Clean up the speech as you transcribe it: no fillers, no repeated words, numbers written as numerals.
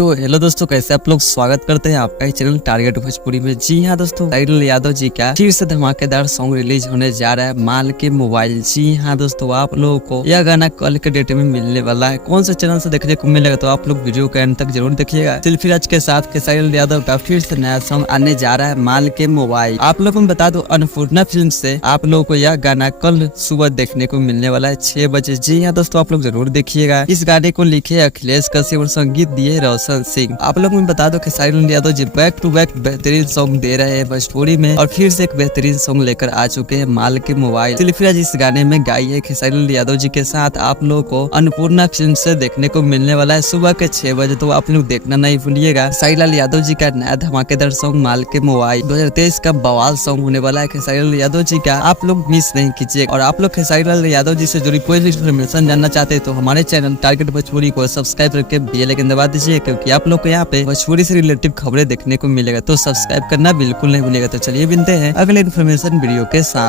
तो हेलो दोस्तों, कैसे आप लोग। स्वागत करते हैं आपका ही चैनल टारगेट भोजपुरी में। जी हाँ दोस्तों, साहिल यादव जी का फिर से धमाकेदार सॉन्ग रिलीज होने जा रहा है, माल के मोबाइल। जी हाँ दोस्तों, आप लोगों को यह गाना कल के डेट में मिलने वाला है। कौन से चैनल से देखने को मिलेगा तो आप लोग वीडियो के अंत तक जरूर देखिएगा। सिलफिराज के साथ के साहिल यादव का फिर से नया सॉन्ग आने जा रहा है, माल के मोबाइल। आप लोगों को बता दो, अन्नपूर्णा फिल्म से आप लोगों को यह गाना कल सुबह देखने को मिलने वाला है 6 बजे। जी हाँ दोस्तों, आप लोग जरूर देखिएगा। इस गाने को लिखे अखिलेश कश्यप और संगीत दिए रोशन सिंह। आप लोग में बता दो कि साहिल Yadav ji bank two bank बेहतरीन सॉन्ग दे रहे हैं भोजपुरी में, और फिर से एक बेहतरीन सॉन्ग लेकर आ चुके हैं, माल के मोबाइल। सिलफिराज इस गाने में गाई है कि साहिल यादव जी के साथ आप लोगों को अन्नपूर्णा फिल्म से देखने को मिलने वाला है सुबह के 6 बजे। तो आप लोग देखना नहीं भूलिएगा। साहिल यादव जी का नया धमाकेदार सॉन्ग माल के मोबाइल 2023 का बवाल सॉन्ग होने वाला है कि साहिल यादव जी का, आप लोग मिस नहीं कीजिए। और आप लोग साहिल यादव जी से जुड़ी कोई भी इन्फॉर्मेशन जानना चाहते हैं तो हमारे चैनल टारगेट भोजपुरी को सब्सक्राइब करके बेल आइकन दबा दीजिए, क्योंकि आप लोग को यहाँ पे भोजपुरी से रिलेटेड खबरें देखने को मिलेगा। तो सब्सक्राइब करना बिल्कुल नहीं भूलिएगा। तो चलिए मिलते हैं अगले इन्फॉर्मेशन वीडियो के साथ।